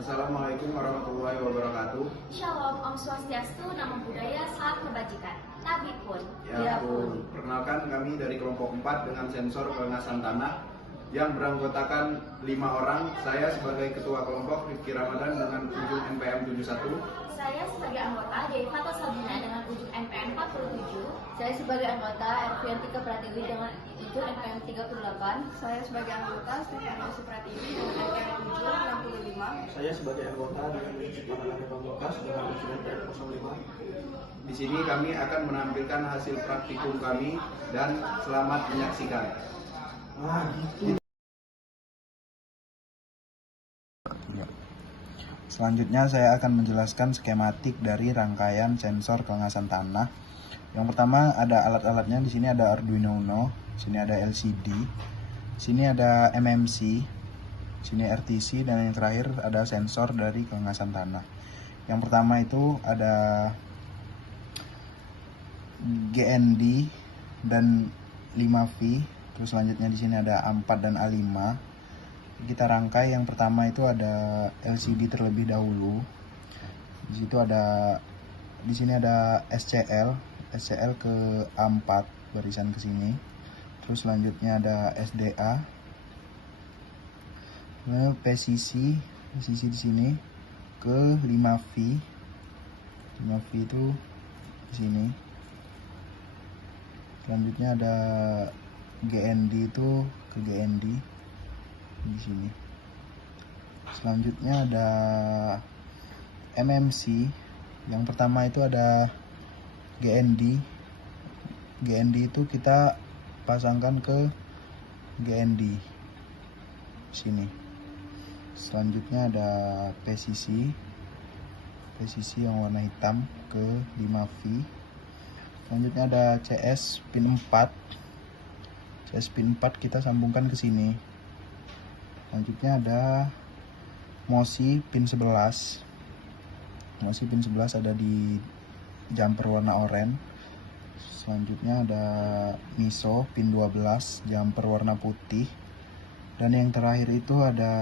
Assalamualaikum warahmatullahi wabarakatuh. Shalom, Om Swastiastu, Namo Buddhaya, Salam Kebajikan. Nabi pun. Ya pun. Perkenalkan kami dari kelompok 4 dengan sensor pelengasan tanah yang beranggotakan 5 orang. Saya sebagai ketua kelompok Rifki Ramadan dengan ujung NPM 71. Saya sebagai anggota Dewi Fato Sabina dengan ujung NPM 47. Saya sebagai anggota Erviantika Pratiwi dengan ujung NPM 38. Saya sebagai anggota Stefano Supratiwi dengan NPM 65. Saya sebagai anggota dengan Ujung Pandangan Pamungkas dengan ujian NPM 05. Di sini kami akan menampilkan hasil praktikum kami dan selamat menyaksikan. Selanjutnya saya akan menjelaskan skematik dari rangkaian sensor kelengasan tanah. Yang pertama ada alat-alatnya. Di sini ada Arduino Uno, sini ada LCD, sini ada MMC, sini RTC, dan yang terakhir ada sensor dari kelengasan tanah. Yang pertama itu ada GND dan 5V. Terus selanjutnya di sini ada A4 dan A5. Kita rangkai. Yang pertama itu ada LCD terlebih dahulu. Di sini ada SCL ke A4 barisan ke sini. Terus selanjutnya ada SDA. Lalu PCC di sini ke 5V. 5V itu di sini. Selanjutnya ada GND itu ke GND di sini. Selanjutnya ada MMC. Yang pertama itu ada GND. GND itu kita pasangkan ke GND sini. Selanjutnya ada PCC yang warna hitam ke 5V. Selanjutnya ada CS pin 4. CS pin 4 kita sambungkan ke sini. Selanjutnya ada MOSI pin 11. MOSI pin 11 ada di jumper warna oranye. Selanjutnya ada MISO pin 12 jumper warna putih. Dan yang terakhir itu ada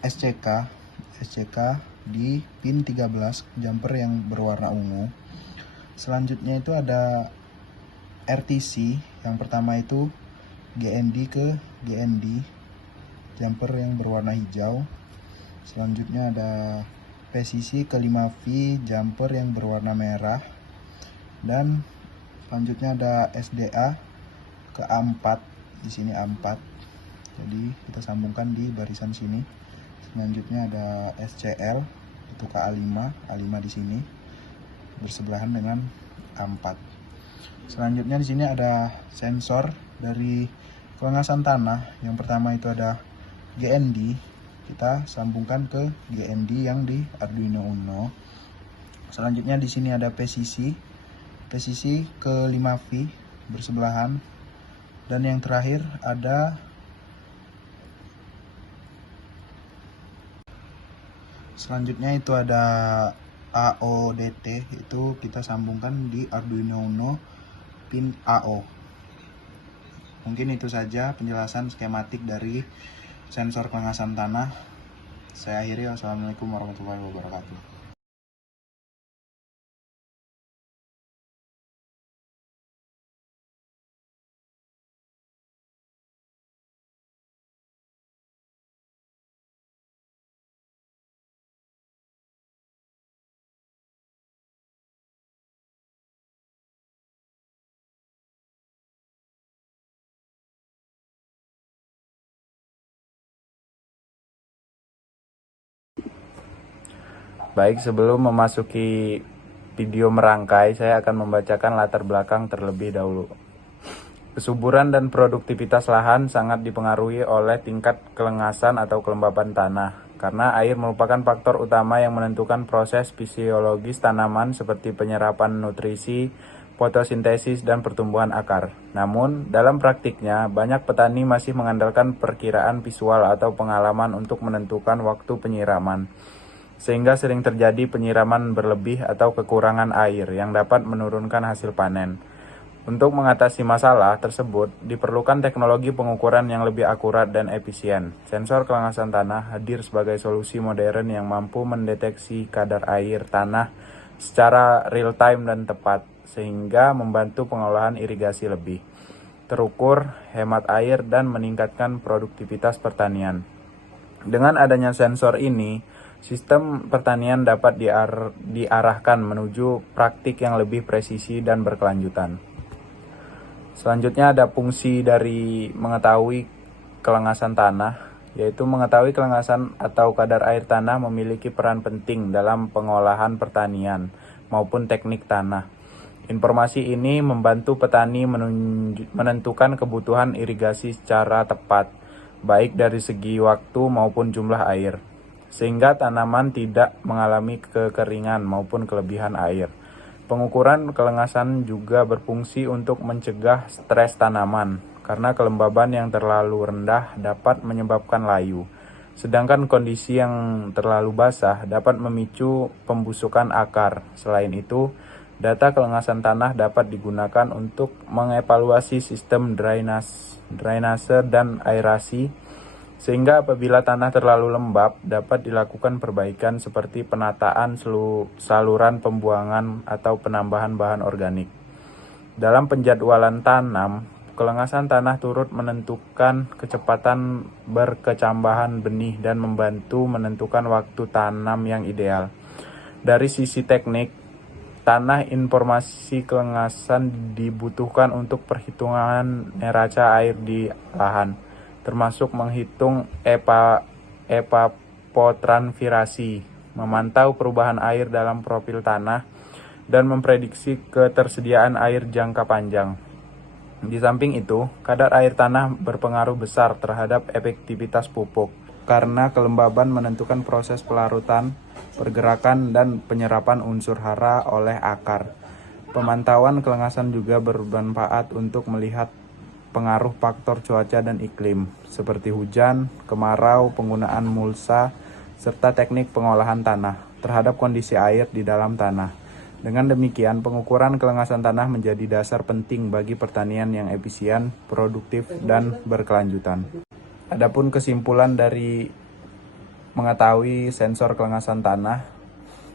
SCK di pin 13 jumper yang berwarna ungu. Selanjutnya itu ada RTC. Yang pertama itu GND ke GND jumper yang berwarna hijau. Selanjutnya ada PCC ke 5V jumper yang berwarna merah. Dan selanjutnya ada SDA ke A4. Di sini A4. Jadi kita sambungkan di barisan sini. Selanjutnya ada SCL itu ke A5 di sini bersebelahan dengan A4. Selanjutnya di sini ada sensor dari kelengasan tanah. Yang pertama itu ada GND. Kita sambungkan ke GND yang di Arduino Uno. Selanjutnya di sini ada PCC ke 5V bersebelahan. Dan yang terakhir ada selanjutnya itu ada AODT, itu kita sambungkan di Arduino Uno pin AO. Mungkin itu saja penjelasan skematik dari sensor kelengasan tanah. Saya akhiri. Wassalamualaikum warahmatullahi wabarakatuh. Baik, sebelum memasuki video merangkai, saya akan membacakan latar belakang terlebih dahulu. Kesuburan dan produktivitas lahan sangat dipengaruhi oleh tingkat kelengasan atau kelembapan tanah, karena air merupakan faktor utama yang menentukan proses fisiologis tanaman seperti penyerapan nutrisi, fotosintesis, dan pertumbuhan akar. Namun, dalam praktiknya, banyak petani masih mengandalkan perkiraan visual atau pengalaman untuk menentukan waktu penyiraman, sehingga sering terjadi penyiraman berlebih atau kekurangan air yang dapat menurunkan hasil panen. Untuk mengatasi masalah tersebut, diperlukan teknologi pengukuran yang lebih akurat dan efisien. Sensor kelengasan tanah hadir sebagai solusi modern yang mampu mendeteksi kadar air tanah secara real-time dan tepat, sehingga membantu pengolahan irigasi lebih terukur, hemat air, dan meningkatkan produktivitas pertanian. Dengan adanya sensor ini, sistem pertanian dapat diarahkan menuju praktik yang lebih presisi dan berkelanjutan. Selanjutnya ada fungsi dari mengetahui kelengasan tanah, yaitu mengetahui kelengasan atau kadar air tanah memiliki peran penting dalam pengolahan pertanian maupun teknik tanah. Informasi ini membantu petani menentukan kebutuhan irigasi secara tepat, baik dari segi waktu maupun jumlah air, sehingga tanaman tidak mengalami kekeringan maupun kelebihan air. Pengukuran kelengasan juga berfungsi untuk mencegah stres tanaman, karena kelembaban yang terlalu rendah dapat menyebabkan layu. Sedangkan kondisi yang terlalu basah dapat memicu pembusukan akar. Selain itu, data kelengasan tanah dapat digunakan untuk mengevaluasi sistem drainase dan aerasi, sehingga apabila tanah terlalu lembab dapat dilakukan perbaikan seperti penataan saluran pembuangan atau penambahan bahan organik. Dalam penjadwalan tanam, kelengasan tanah turut menentukan kecepatan berkecambahan benih dan membantu menentukan waktu tanam yang ideal. Dari sisi teknik, tanah informasi kelengasan dibutuhkan untuk perhitungan neraca air di lahan, termasuk menghitung evapotranspirasi, memantau perubahan air dalam profil tanah, dan memprediksi ketersediaan air jangka panjang. Di samping itu, kadar air tanah berpengaruh besar terhadap efektivitas pupuk, karena kelembaban menentukan proses pelarutan, pergerakan, dan penyerapan unsur hara oleh akar. Pemantauan kelengasan juga bermanfaat untuk melihat pengaruh faktor cuaca dan iklim, seperti hujan, kemarau, penggunaan mulsa, serta teknik pengolahan tanah terhadap kondisi air di dalam tanah. Dengan demikian, pengukuran kelengasan tanah menjadi dasar penting bagi pertanian yang efisien, produktif, dan berkelanjutan. Adapun kesimpulan dari mengetahui sensor kelengasan tanah,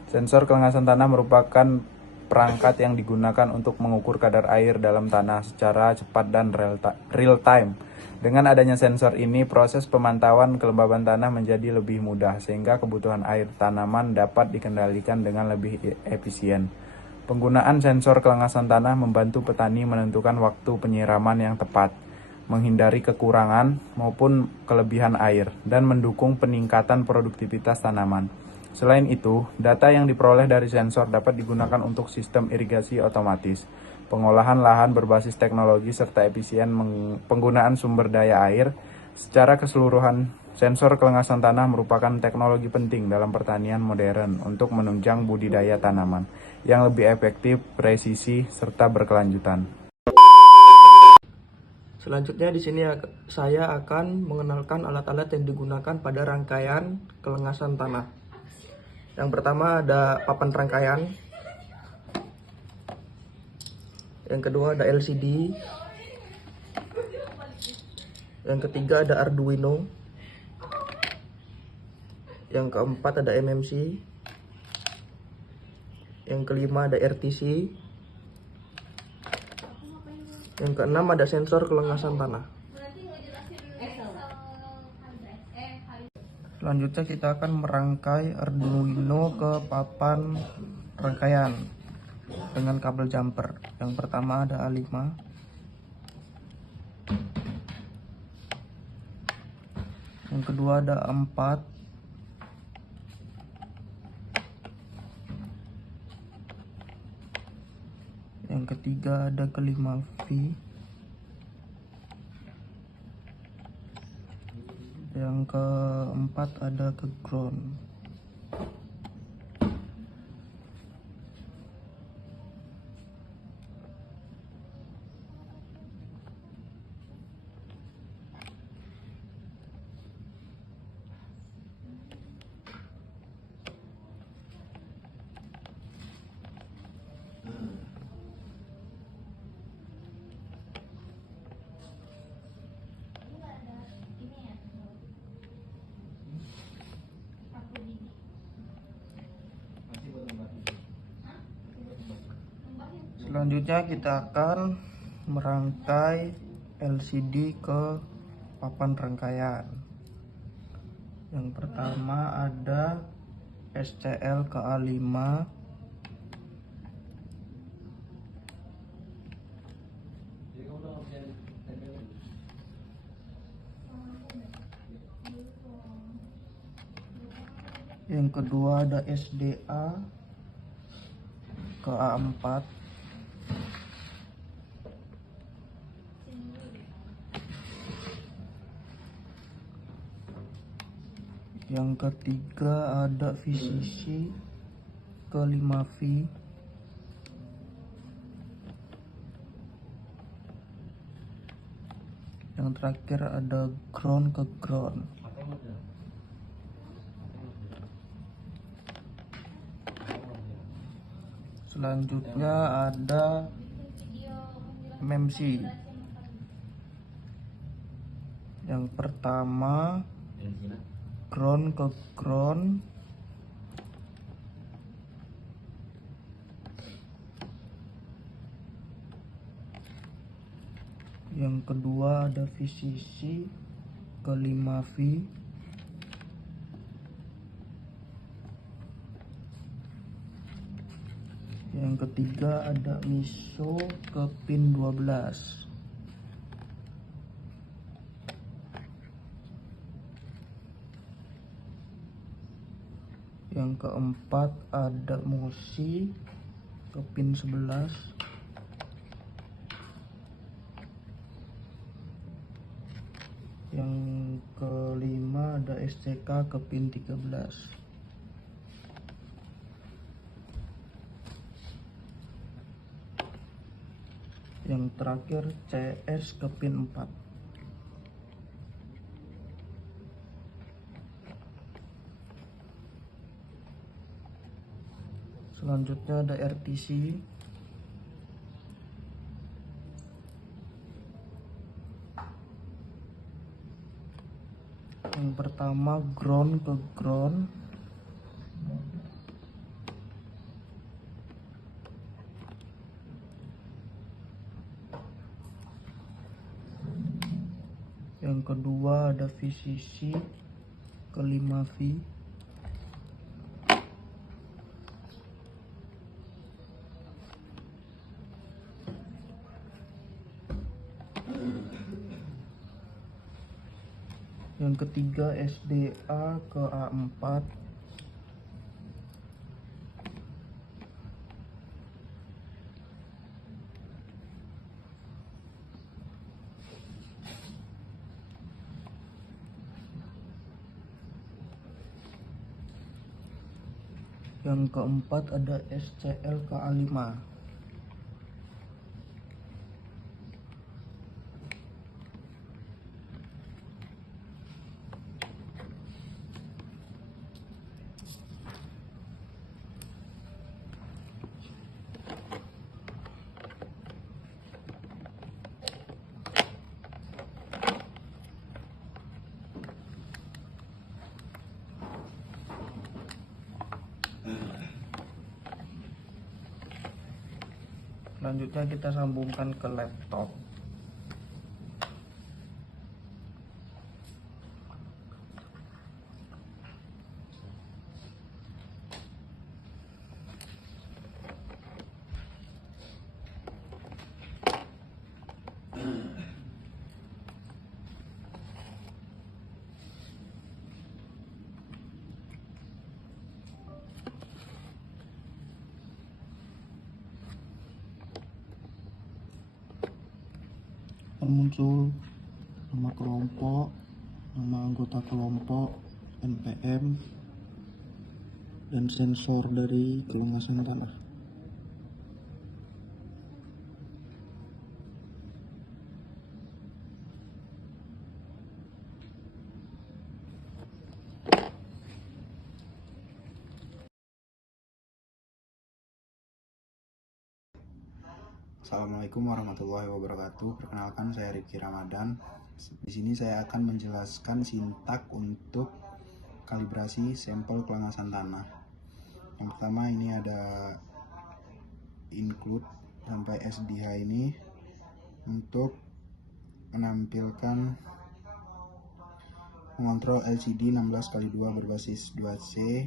sensor kelengasan tanah merupakan perangkat yang digunakan untuk mengukur kadar air dalam tanah secara cepat dan real time. Dengan adanya sensor ini, proses pemantauan kelembaban tanah menjadi lebih mudah, sehingga kebutuhan air tanaman dapat dikendalikan dengan lebih efisien. Penggunaan sensor kelengasan tanah membantu petani menentukan waktu penyiraman yang tepat, menghindari kekurangan maupun kelebihan air, dan mendukung peningkatan produktivitas tanaman. Selain itu, data yang diperoleh dari sensor dapat digunakan untuk sistem irigasi otomatis, pengolahan lahan berbasis teknologi, serta efisien penggunaan sumber daya air. Secara keseluruhan, sensor kelengasan tanah merupakan teknologi penting dalam pertanian modern untuk menunjang budidaya tanaman yang lebih efektif, presisi, serta berkelanjutan. Selanjutnya di sini saya akan mengenalkan alat-alat yang digunakan pada rangkaian kelengasan tanah. Yang pertama ada papan rangkaian. Yang kedua ada LCD. Yang ketiga ada Arduino. Yang keempat ada MMC. Yang kelima ada RTC. Yang keenam ada sensor kelengasan tanah. Selanjutnya kita akan merangkai Arduino ke papan rangkaian dengan kabel jumper. Yang pertama ada A5. Yang kedua ada A4. Yang ketiga ada ke-5V. Yang keempat ada ke ground. Selanjutnya kita akan merangkai LCD ke papan rangkaian. Yang pertama ada SCL KA5, yang kedua ada SDA KA4, yang ketiga ada VCC ke 5V, yang terakhir ada ground ke ground. Selanjutnya ada MEMC. Yang pertama ground ke ground, yang kedua ada VCC ke 5V, yang ketiga ada MISO ke pin 12, yang keempat ada MOSI ke pin 11, yang kelima ada SCK ke pin 13, yang terakhir CS ke pin 4. Selanjutnya ada RTC, yang pertama ground ke ground, yang kedua ada VCC ke 5V, yang ketiga SDA ke A4, yang keempat ada SCL ke A5. Selanjutnya kita sambungkan ke laptop. Muncul nama kelompok, nama anggota kelompok, NPM, dan sensor dari kelunasan tanah. Assalamualaikum warahmatullahi wabarakatuh. Perkenalkan, saya Rifki Ramadan. Di sini saya akan menjelaskan sintak untuk kalibrasi sampel kelengasan tanah. Yang pertama ini ada include sampai SDH ini untuk menampilkan mengontrol LCD 16x2 berbasis 2C.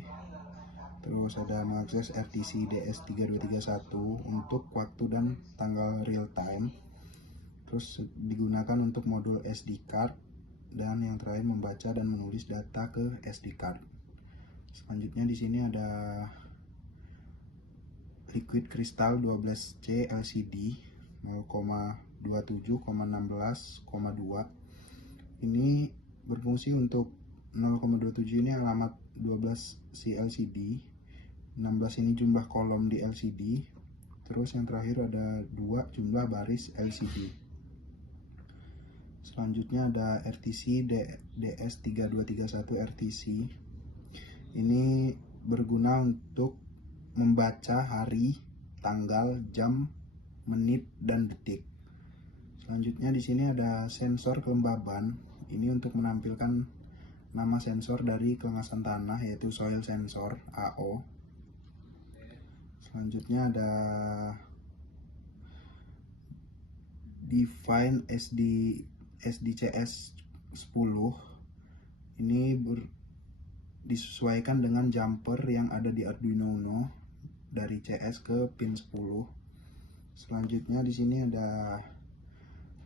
Terus ada mengakses RTC DS3231 untuk waktu dan tanggal real time. Terus digunakan untuk modul SD card, dan yang terakhir membaca dan menulis data ke SD card. Selanjutnya di sini ada liquid crystal 12C LCD 0,27,16,2. Ini berfungsi untuk 0,27 ini alamat 12C LCD, 16 ini jumlah kolom di LCD, terus yang terakhir ada 2 jumlah baris LCD. Selanjutnya ada RTC DS3231 RTC. Ini berguna untuk membaca hari, tanggal, jam, menit, dan detik. Selanjutnya di sini ada sensor kelembaban. Ini untuk menampilkan nama sensor dari kelengasan tanah, yaitu soil sensor AO. Selanjutnya ada Define SDCS 10. Ini disesuaikan dengan jumper yang ada di Arduino Uno dari CS ke pin 10. Selanjutnya di sini ada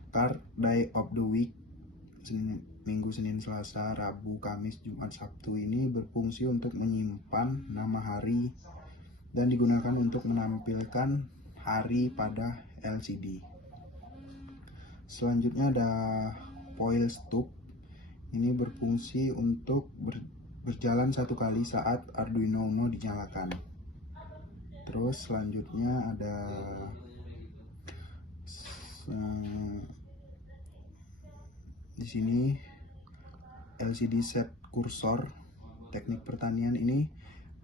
Card Day of the Week, Minggu, Senin, Selasa, Rabu, Kamis, Jumat, Sabtu. Ini berfungsi untuk menyimpan nama hari dan digunakan untuk menampilkan hari pada LCD. Selanjutnya ada foil stop. Ini berfungsi untuk berjalan satu kali saat Arduino Uno dinyalakan. Terus selanjutnya ada di sini LCD set kursor teknik pertanian. Ini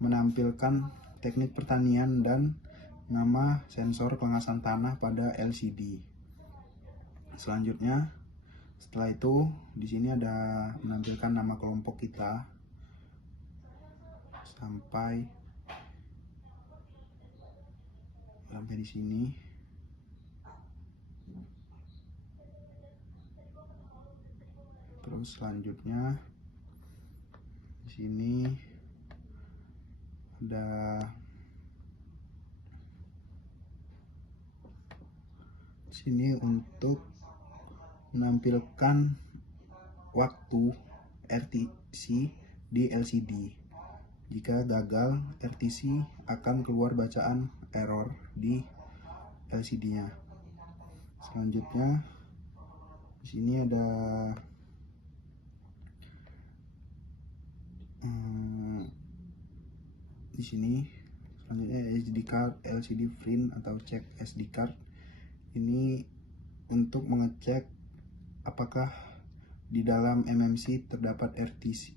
menampilkan teknik pertanian dan nama sensor pengawasan tanah pada LCD. Selanjutnya, setelah itu di sini ada menampilkan nama kelompok kita sampai di sini. Terus selanjutnya di sini ada untuk menampilkan waktu RTC di LCD. Jika gagal, RTC akan keluar bacaan error di LCD-nya. Selanjutnya di sini ada di sini selanjutnya SD card, LCD print atau cek SD card. Ini untuk mengecek apakah di dalam MMC terdapat RTC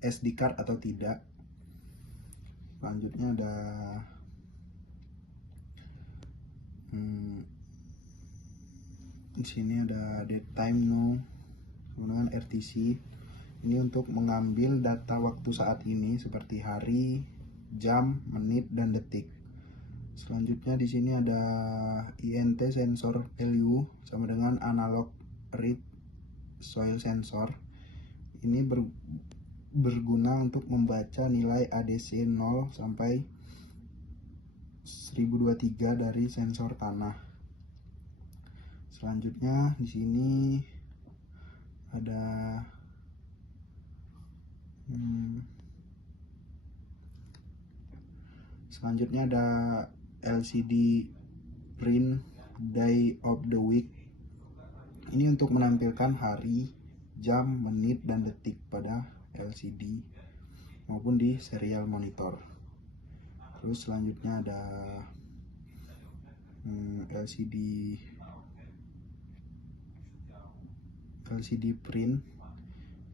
SD card atau tidak. Selanjutnya ada di sini ada date time now menggunakan RTC. Ini untuk mengambil data waktu saat ini seperti hari, jam, menit, dan detik. Selanjutnya di sini ada INT sensor value sama dengan analog read soil sensor. Ini berguna untuk membaca nilai ADC 0 sampai 1023 dari sensor tanah. Selanjutnya di sini ada selanjutnya ada LCD print day of the week. Ini untuk menampilkan hari, jam, menit, dan detik pada LCD maupun di serial monitor. Terus selanjutnya ada LCD print.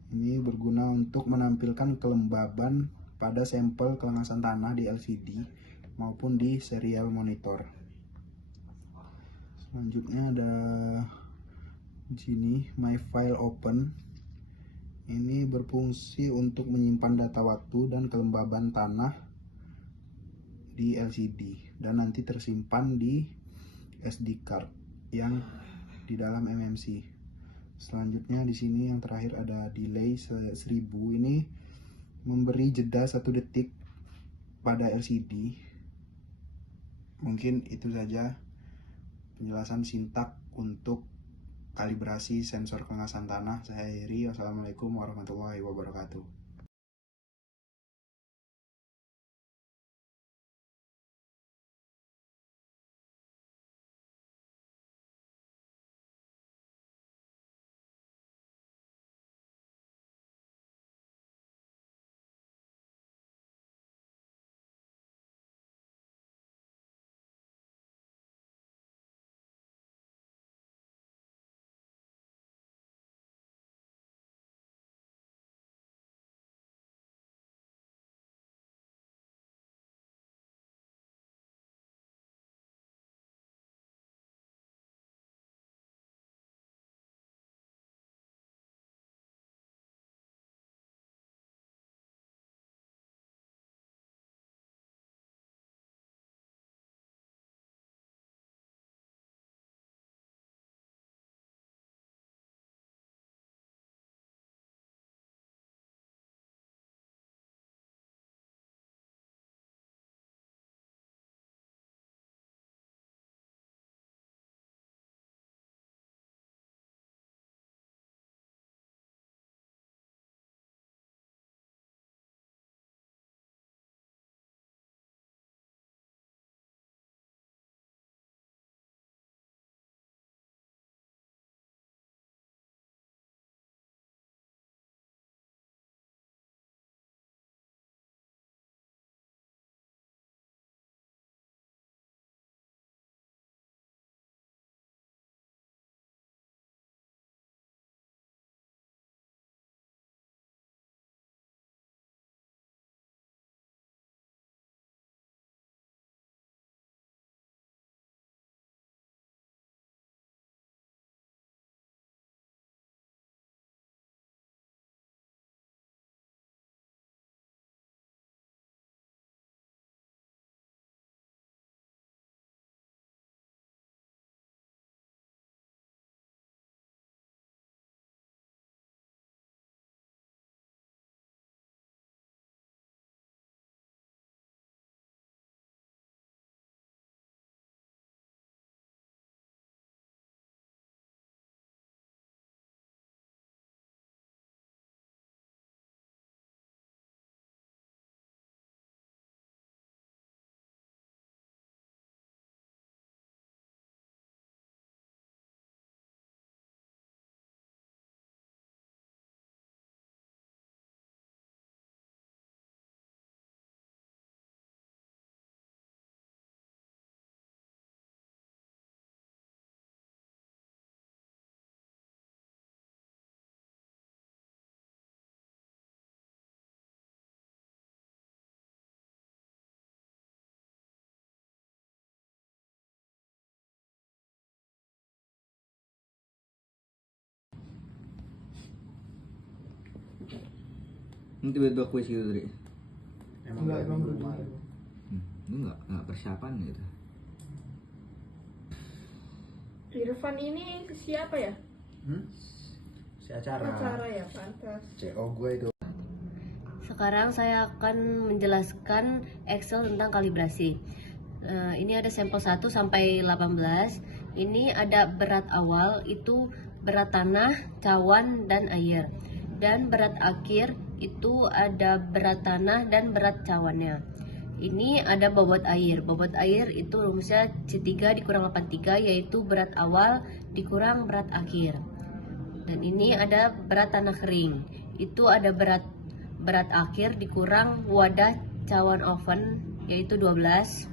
Ini berguna untuk menampilkan kelembaban pada sampel kelengasan tanah di LCD maupun di serial monitor. Selanjutnya ada di sini My File Open. Ini berfungsi untuk menyimpan data waktu dan kelembaban tanah di LCD dan nanti tersimpan di SD card yang di dalam MMC. Selanjutnya di sini yang terakhir ada delay 1000. Ini memberi jeda 1 detik pada LCD. Mungkin itu saja penjelasan sintak untuk kalibrasi sensor kelengasan tanah. Saya Heri. Wassalamualaikum warahmatullahi wabarakatuh. Ini tiba-tiba kuis gitu, Dri. Enggak, emang berdua. Ini enggak persiapan gitu. Irfan ini siapa ya? Si acara. Acara ya, pantas. CO gue itu. Sekarang saya akan menjelaskan Excel tentang kalibrasi. Ini ada sampel 1 sampai 18. Ini ada berat awal, itu berat tanah, cawan, dan air. Dan berat akhir itu ada berat tanah dan berat cawannya. Ini ada bobot air. Bobot air itu rumusnya C3 dikurang 83, yaitu berat awal dikurang berat akhir. Dan ini ada berat tanah kering. Itu ada berat akhir dikurang wadah cawan oven, yaitu 12.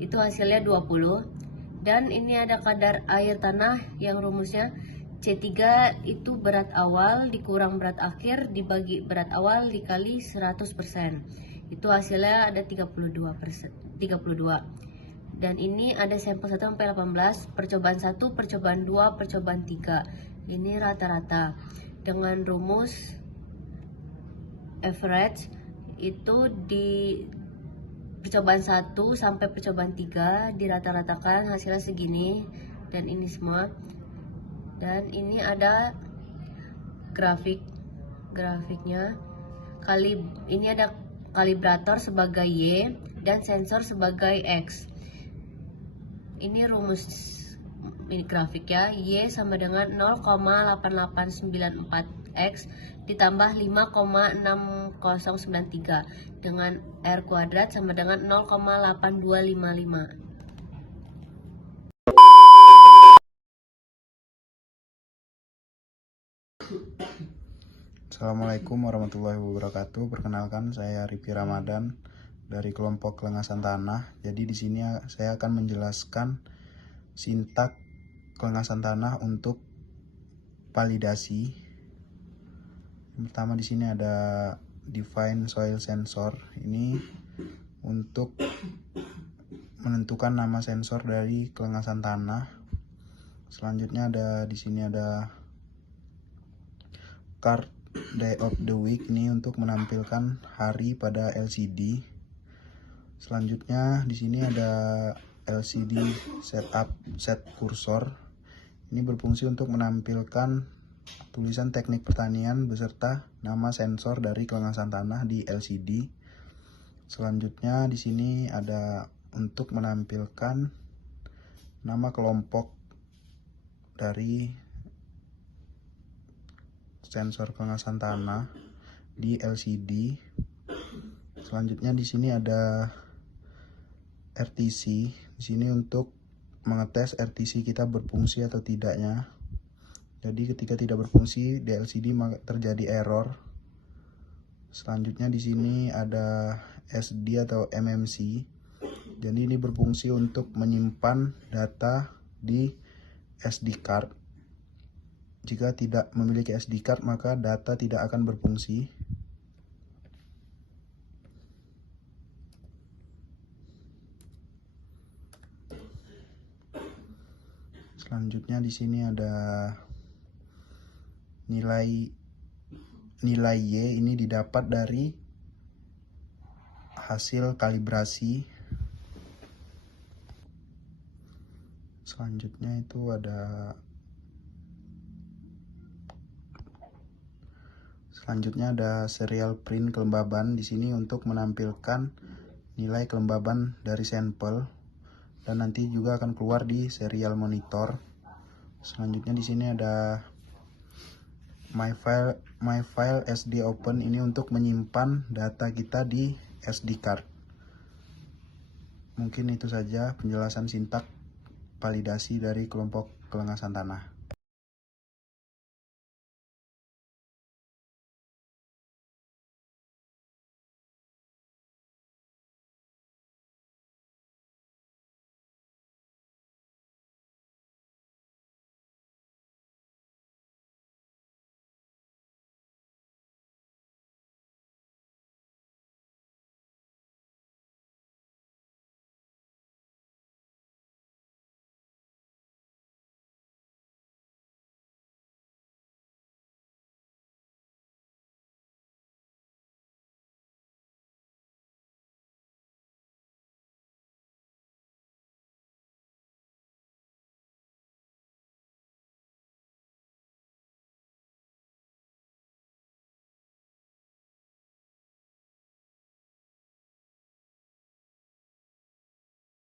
Itu hasilnya 20. Dan ini ada kadar air tanah yang rumusnya C3 itu berat awal dikurang berat akhir dibagi berat awal dikali 100%. Itu hasilnya ada 32%. Dan ini ada sampel 1 sampai 18, percobaan 1, percobaan 2, percobaan 3. Ini rata-rata dengan rumus average itu percobaan 1 sampai percobaan 3 dirata-ratakan hasilnya segini, dan ini semua. Dan ini ada grafiknya. Ini ada kalibrator sebagai Y dan sensor sebagai X. Ini rumus grafik ya. Y sama dengan 0,8894 X ditambah 5,6093 dengan R kuadrat sama dengan 0,8255. Assalamualaikum warahmatullahi wabarakatuh. Perkenalkan, saya Ripi Ramadan dari kelompok kelengasan tanah. Jadi di sini saya akan menjelaskan sintak kelengasan tanah untuk validasi. Yang pertama di sini ada define soil sensor. Ini untuk menentukan nama sensor dari kelengasan tanah. Selanjutnya di sini ada card day of the week, ini untuk menampilkan hari pada LCD. Selanjutnya di sini ada LCD set cursor. Ini berfungsi untuk menampilkan tulisan teknik pertanian beserta nama sensor dari kelengasan tanah di LCD. Selanjutnya di sini ada untuk menampilkan nama kelompok dari sensor kelengasan tanah di LCD. Selanjutnya di sini ada RTC. Di sini untuk mengetes RTC kita berfungsi atau tidaknya. Jadi ketika tidak berfungsi di LCD terjadi error. Selanjutnya di sini ada SD atau MMC. Jadi ini berfungsi untuk menyimpan data di SD card. Jika tidak memiliki SD card, maka data tidak akan berfungsi. Selanjutnya di sini ada nilai Y, ini didapat dari hasil kalibrasi. Selanjutnya itu ada serial print kelembaban. Di sini untuk menampilkan nilai kelembaban dari sampel dan nanti juga akan keluar di serial monitor. Selanjutnya di sini ada my file SD open, ini untuk menyimpan data kita di SD card. Mungkin itu saja penjelasan sintak validasi dari kelompok kelengasan tanah.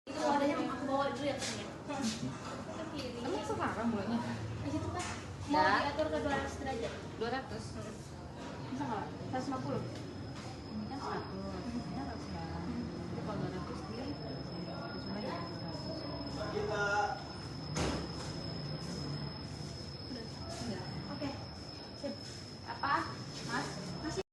Itu wadahnya aku bawa dulu ya Tanya. Ke kiri. Emang sekarang mulainya? Di situ kan mau diatur ke 200 derajat. 200? Bisa nggak? 150? Ini kan 100. Ini harus sekarang. Itu kalau 200 sendiri, cuma ya 200. Oke. Sip. Apa? Mas? Masih.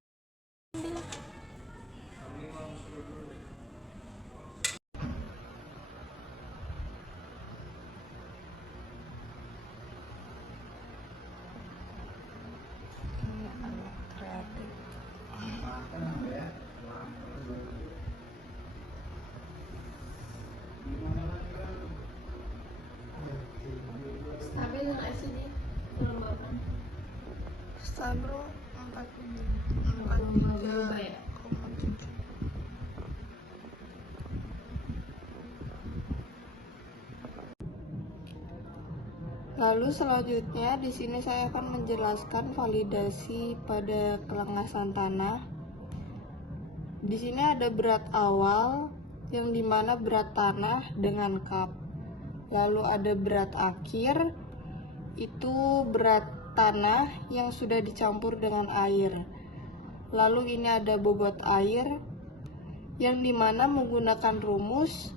Stabil LCD kelembaban. Stabil 43,7. Lalu selanjutnya di sini saya akan menjelaskan validasi pada kelengasan tanah. Di sini ada berat awal yang dimana berat tanah dengan kap. Lalu ada berat akhir, itu berat tanah yang sudah dicampur dengan air. Lalu ini ada bobot air yang dimana menggunakan rumus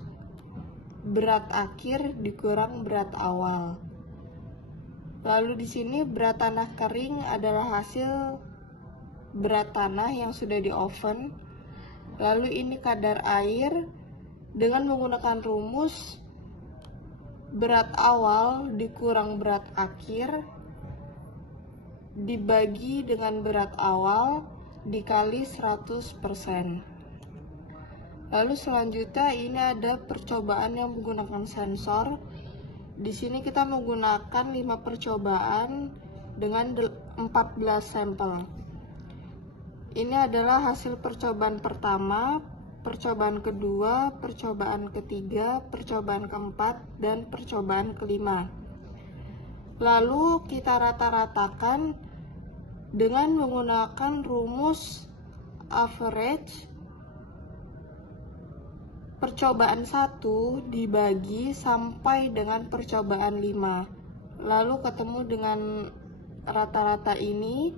berat akhir dikurang berat awal. Lalu di sini berat tanah kering adalah hasil berat tanah yang sudah di oven. Lalu ini kadar air dengan menggunakan rumus berat awal dikurang berat akhir dibagi dengan berat awal dikali 100%. Lalu selanjutnya ini ada percobaan yang menggunakan sensor. Di sini kita menggunakan 5 percobaan dengan 14 sampel. Ini adalah hasil percobaan pertama, percobaan kedua, percobaan ketiga, percobaan keempat, dan percobaan kelima. Lalu kita rata-ratakan dengan menggunakan rumus average. Percobaan 1 dibagi sampai dengan percobaan 5. Lalu ketemu dengan rata-rata ini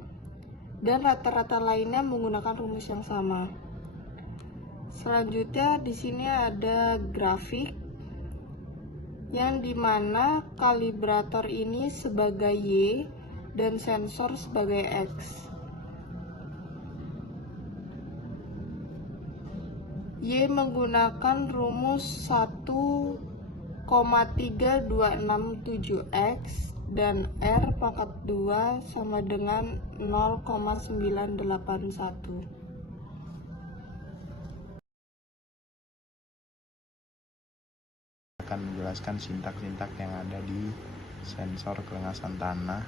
dan rata-rata lainnya menggunakan rumus yang sama. Selanjutnya di sini ada grafik yang dimana kalibrator ini sebagai Y dan sensor sebagai X. Y menggunakan rumus 1,3267X dan R pangkat 2 sama dengan 0,981. Akan menjelaskan sintak-sintak yang ada di sensor kelengasan tanah.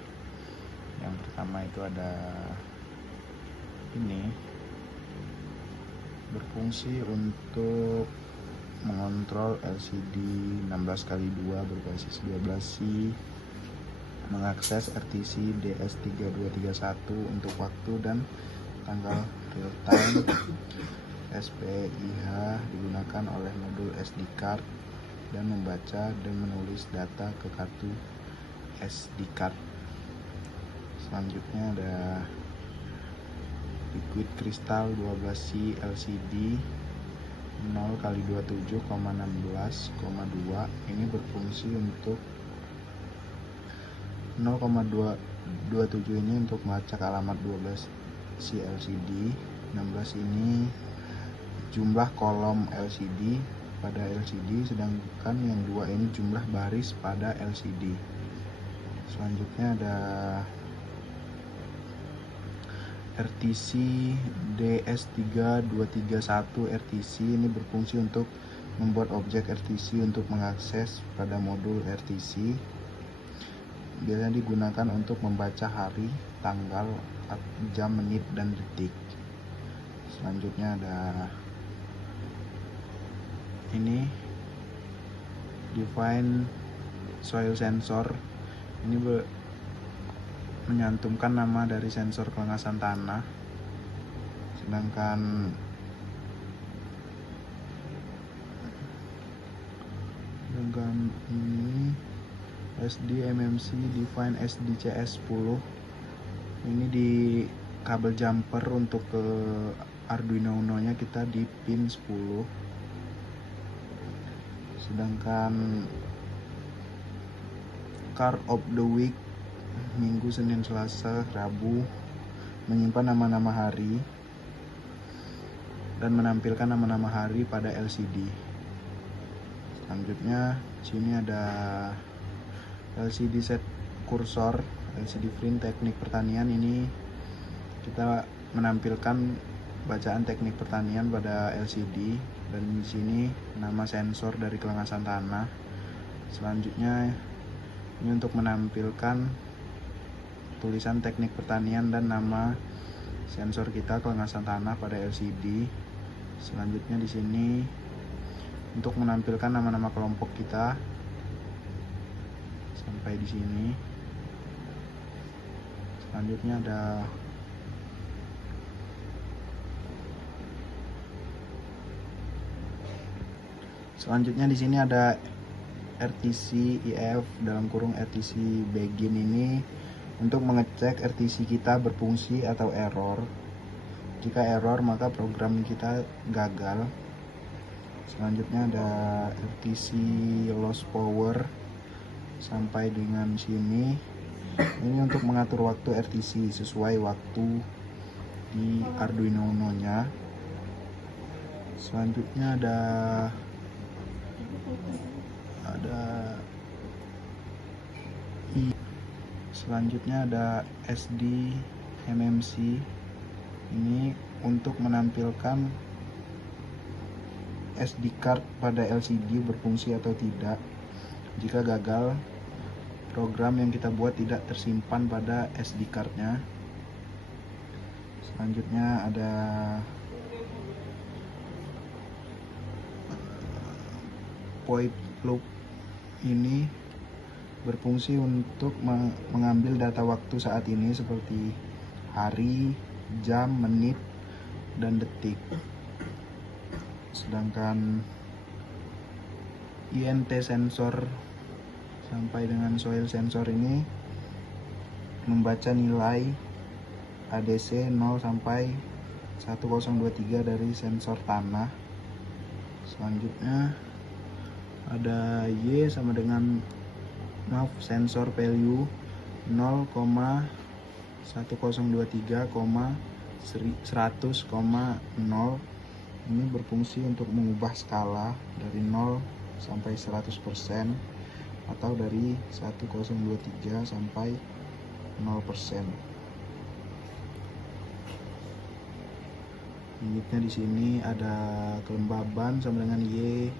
Yang pertama itu ada ini, berfungsi untuk mengontrol LCD 16x2 berbasis 12C, mengakses RTC DS3231 untuk waktu dan tanggal real time. SPIH digunakan oleh modul SD card dan membaca dan menulis data ke kartu SD card. Selanjutnya ada liquid crystal 12C LCD 0x27,16,2. ini berfungsi untuk 0,227 ini untuk melacak alamat 12C LCD. 16 ini jumlah kolom LCD pada LCD, sedangkan yang 2 ini jumlah baris pada LCD. Selanjutnya ada RTC DS3231 RTC, ini berfungsi untuk membuat objek RTC untuk mengakses pada modul RTC. Biasanya digunakan untuk membaca hari, tanggal, jam, menit, dan detik. Selanjutnya ada ini define soil sensor, ini menyantumkan nama dari sensor kelengasan tanah. Sedangkan ini SD MMC define SDCS 10, ini di kabel jumper untuk ke Arduino Uno nya kita di pin 10. Sedangkan card of the week Minggu, Senin, Selasa, Rabu menyimpan nama-nama hari dan menampilkan nama-nama hari pada LCD. Selanjutnya sini ada LCD set kursor, LCD print teknik pertanian. Ini kita menampilkan bacaan teknik pertanian pada LCD, dan di sini nama sensor dari kelengasan tanah. Selanjutnya ini untuk menampilkan tulisan teknik pertanian dan nama sensor kita kelengasan tanah pada LCD. Selanjutnya di sini untuk menampilkan nama-nama kelompok kita. sampai di sini. Selanjutnya di sini ada RTC IF dalam kurung RTC begin ini untuk mengecek RTC kita berfungsi atau error. Jika error maka program kita gagal. Selanjutnya ada RTC loss power sampai dengan sini. Ini untuk mengatur waktu RTC sesuai waktu di Arduino Uno-nya. Selanjutnya ada SD MMC. Ini untuk menampilkan SD card pada LCD berfungsi atau tidak. Jika gagal, program yang kita buat tidak tersimpan pada SD cardnya. Selanjutnya ada point loop. Ini berfungsi untuk mengambil data waktu saat ini seperti hari, jam, menit, dan detik. Sedangkan INT sensor sampai dengan soil sensor ini membaca nilai ADC 0 sampai 1023 dari sensor tanah. Selanjutnya ada Y sama dengan sensor value 0,1023,100,0. Ini berfungsi untuk mengubah skala dari 0 sampai 100% atau dari 1023 sampai 0%. Unitnya di sini ada kelembaban sama dengan Y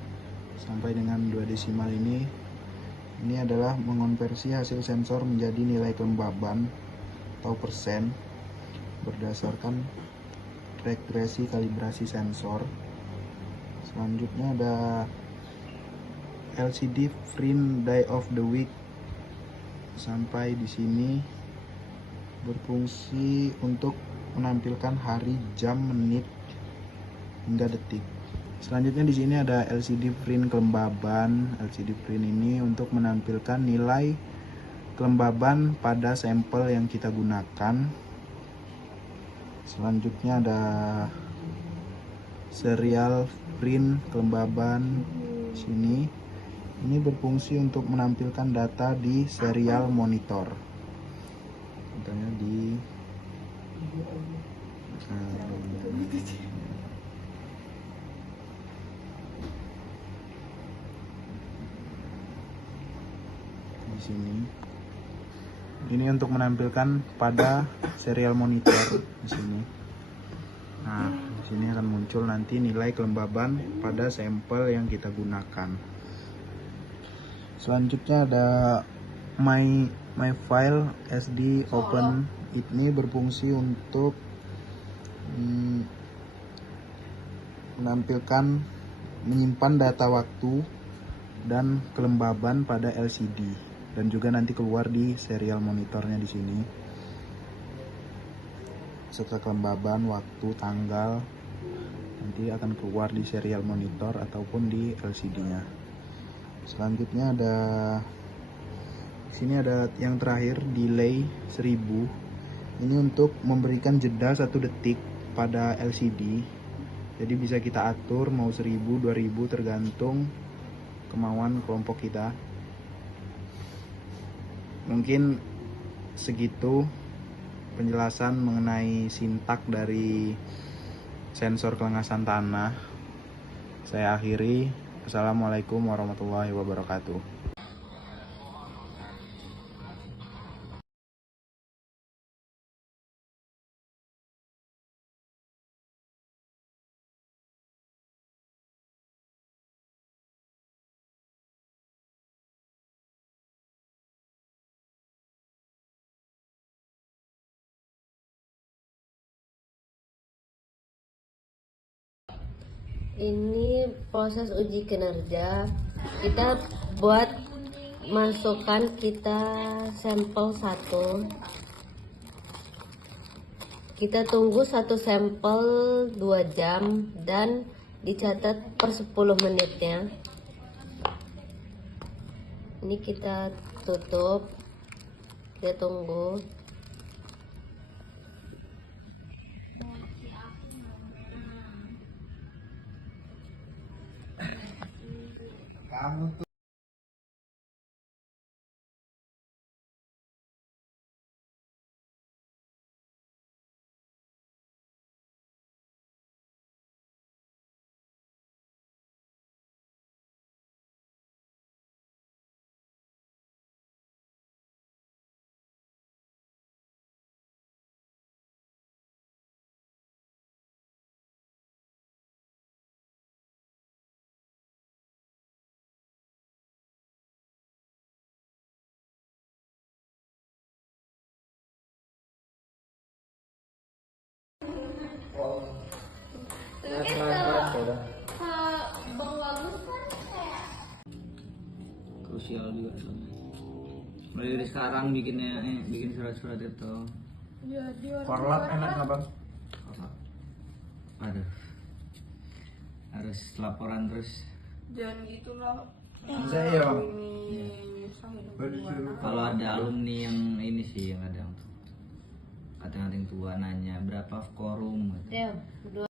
sampai dengan 2 desimal ini. Ini adalah mengonversi hasil sensor menjadi nilai kelembaban atau persen berdasarkan regresi kalibrasi sensor. Selanjutnya ada LCD print day of the week sampai di sini berfungsi untuk menampilkan hari, jam, menit, hingga detik. Selanjutnya di sini ada LCD print kelembaban. LCD print ini untuk menampilkan nilai kelembaban pada sampel yang kita gunakan. Selanjutnya ada serial print kelembaban sini. Ini berfungsi untuk menampilkan data di serial monitor. Contohnya di sini. Ini untuk menampilkan pada serial monitor di sini. Nah, di sini akan muncul nanti nilai kelembaban pada sampel yang kita gunakan. Selanjutnya ada my file SD open. Ini berfungsi untuk menyimpan data waktu dan kelembaban pada LCD. Dan juga nanti keluar di serial monitornya di sini. Setelah kelembaban, waktu, tanggal nanti akan keluar di serial monitor ataupun di LCD-nya. Selanjutnya di sini ada yang terakhir delay 1000. Ini untuk memberikan jeda 1 detik pada LCD. Jadi bisa kita atur mau 1000, 2000 tergantung kemauan kelompok kita. Mungkin segitu penjelasan mengenai sintak dari sensor kelengasan tanah. Saya akhiri. Assalamualaikum warahmatullahi wabarakatuh. Ini proses uji kinerja. Kita buat masukkan kita sampel 1. Kita tunggu satu sampel 2 jam dan dicatat per 10 menitnya. Ini kita tutup, kita tunggu. Kamu tuh Krusial juga soalnya. Mulai dari sekarang bikin surat-surat itu. Korlap enak nggak bang? Aduh, harus laporan terus. Jangan gitulah. Saya bang. Kalau ada alumni yang ini sih yang kadang tuh kadang-kadang tua nanya berapa quorum gitu.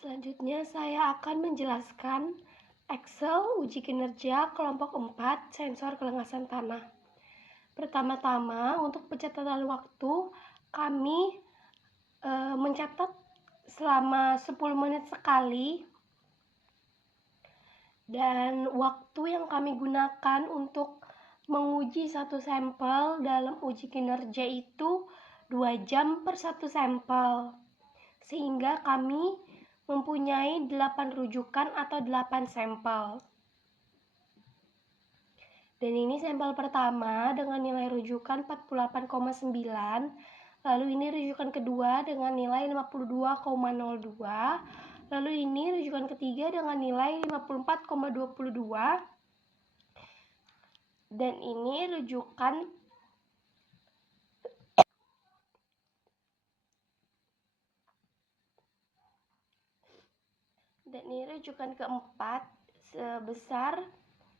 Selanjutnya saya akan menjelaskan Excel uji kinerja kelompok 4 sensor kelengasan tanah. Pertama-tama untuk pencatatan waktu kami mencatat selama 10 menit sekali, dan waktu yang kami gunakan untuk menguji satu sampel dalam uji kinerja itu 2 jam per satu sampel, sehingga kami mempunyai 8 rujukan atau 8 sampel. Dan ini sampel pertama dengan nilai rujukan 48,9, lalu ini rujukan kedua dengan nilai 52,02, lalu ini rujukan ketiga dengan nilai 54,22, dan ini rujukan keempat sebesar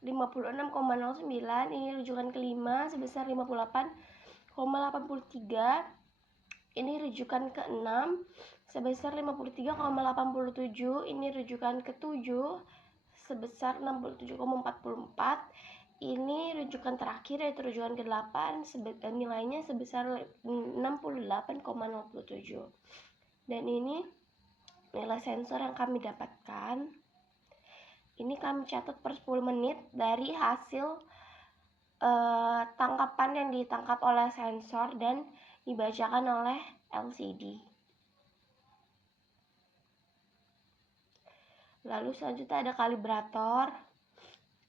56,09, ini rujukan kelima sebesar 58,83, ini rujukan keenam sebesar 53,87, ini rujukan ketujuh sebesar 67,44, ini rujukan terakhir yaitu rujukan ke-8 nilainya sebesar 68,07. Dan ini nilai sensor yang kami dapatkan. Ini kami catat per 10 menit dari hasil tangkapan yang ditangkap oleh sensor dan dibacakan oleh LCD. Lalu selanjutnya ada kalibrator.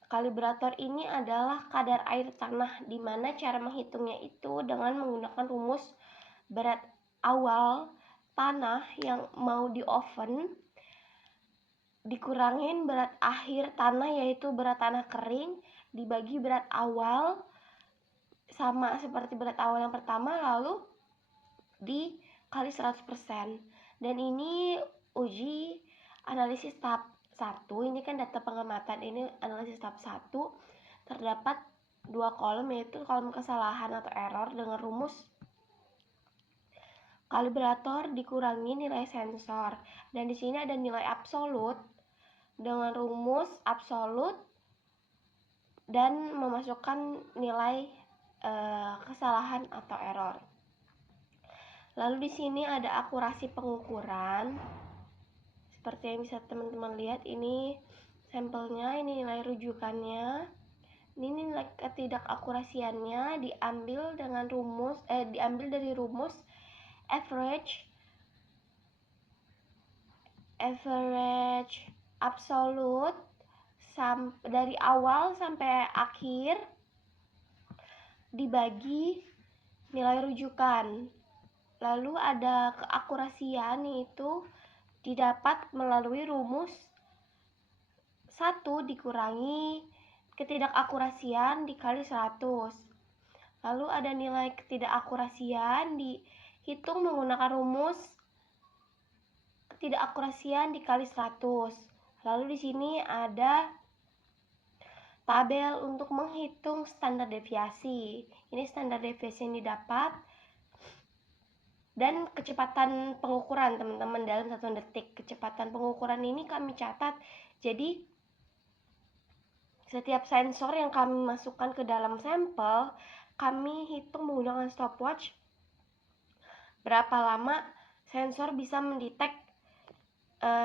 Kalibrator ini adalah kadar air tanah, di mana cara menghitungnya itu dengan menggunakan rumus berat awal tanah yang mau di oven dikurangin berat akhir tanah, yaitu berat tanah kering, dibagi berat awal sama seperti berat awal yang pertama, lalu dikali 100%. Dan ini uji analisis tahap 1, ini kan data pengamatan, ini analisis tahap 1. Terdapat 2 kolom, yaitu kolom kesalahan atau error dengan rumus kalibrator dikurangi nilai sensor, dan di sini ada nilai absolut dengan rumus absolut dan memasukkan nilai kesalahan atau error. Lalu di sini ada akurasi pengukuran, seperti yang bisa teman-teman lihat. Ini sampelnya, ini nilai rujukannya, ini nilai ketidakakurasiannya diambil dari rumus average absolut dari awal sampai akhir dibagi nilai rujukan. Lalu ada keakurasian, yaitu didapat melalui rumus 1 dikurangi ketidakakurasian dikali 100. Lalu ada nilai ketidakakurasian dihitung menggunakan rumus ketidakakurasian dikali 100. Lalu di sini ada tabel untuk menghitung standar deviasi. Ini standar deviasi yang didapat dan kecepatan pengukuran teman-teman dalam 1 detik. Kecepatan pengukuran ini kami catat. Jadi setiap sensor yang kami masukkan ke dalam sampel, kami hitung menggunakan stopwatch berapa lama sensor bisa mendetek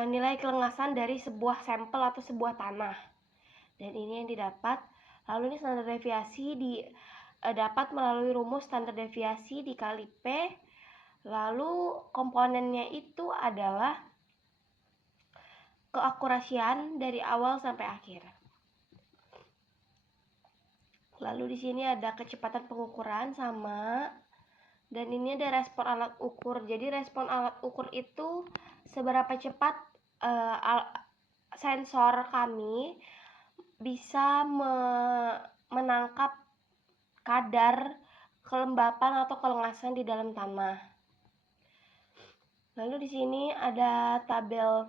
nilai kelengasan dari sebuah sampel atau sebuah tanah. Dan ini yang didapat. Lalu ini standar deviasi didapat melalui rumus standar deviasi dikali P. Lalu komponennya itu adalah keakurasian dari awal sampai akhir. Lalu di sini ada kecepatan pengukuran sama, dan ini ada respon alat ukur. Jadi respon alat ukur itu seberapa cepat sensor kami bisa menangkap kadar kelembapan atau kelengasan di dalam tanah. Lalu di sini ada tabel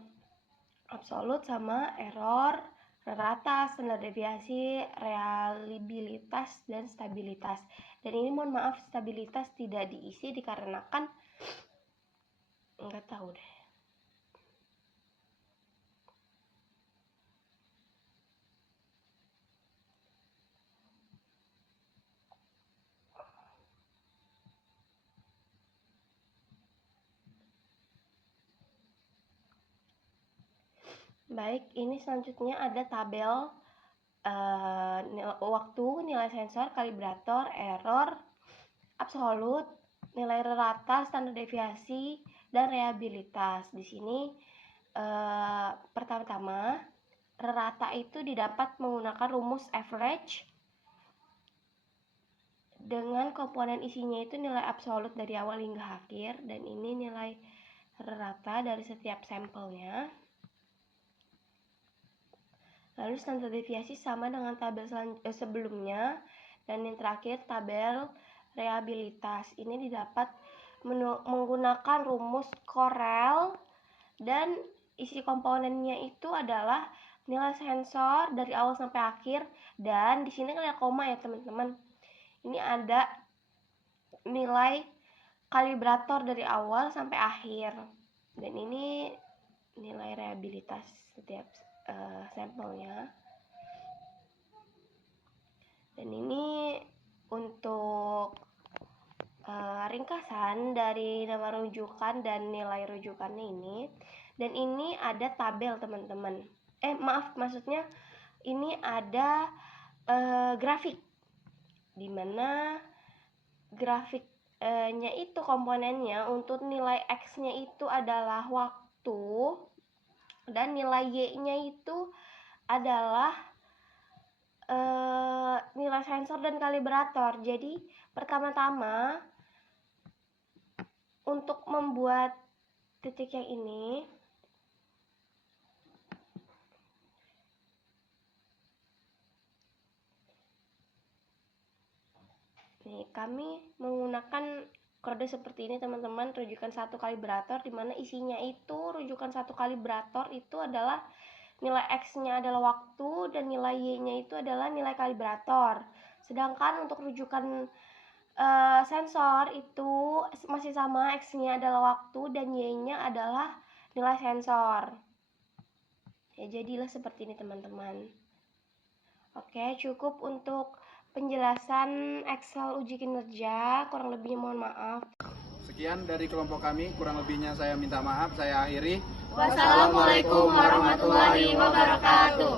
absolut sama error, rata, standar deviasi, reliabilitas, dan stabilitas. Dan ini mohon maaf, stabilitas tidak diisi dikarenakan nggak tahu deh. Baik, ini selanjutnya ada tabel waktu, nilai sensor, kalibrator, error, absolut, nilai rata, standar deviasi, dan reliabilitas. Di sini pertama-tama rata itu didapat menggunakan rumus average dengan komponen isinya itu nilai absolut dari awal hingga akhir, dan ini nilai rata dari setiap sampelnya. Lalu standar deviasi sama dengan tabel sebelumnya, dan yang terakhir tabel reliabilitas. Ini didapat menggunakan rumus Corel, dan isi komponennya itu adalah nilai sensor dari awal sampai akhir, dan di sini ada koma ya teman-teman. Ini ada nilai kalibrator dari awal sampai akhir, dan ini nilai reliabilitas setiap sampelnya. Dan ini untuk ringkasan dari nama rujukan dan nilai rujukannya ini. Dan ini ada tabel teman-teman. Maksudnya ini ada grafik, dimana grafiknya itu komponennya untuk nilai X-nya itu adalah waktu, dan nilai Y-nya itu adalah nilai sensor dan kalibrator. Jadi pertama-tama untuk membuat titik yang ini, nih kami menggunakan kode seperti ini teman-teman, rujukan 1 kalibrator, dimana isinya itu rujukan 1 kalibrator itu adalah nilai X-nya adalah waktu, dan nilai Y-nya itu adalah nilai kalibrator. Sedangkan untuk rujukan sensor itu masih sama, X-nya adalah waktu dan Y-nya adalah nilai sensor. Ya, jadilah seperti ini teman-teman. Oke, cukup untuk penjelasan Excel uji kinerja, kurang lebihnya mohon maaf. Sekian dari kelompok kami, kurang lebihnya saya minta maaf, saya akhiri. Wassalamualaikum warahmatullahi wabarakatuh.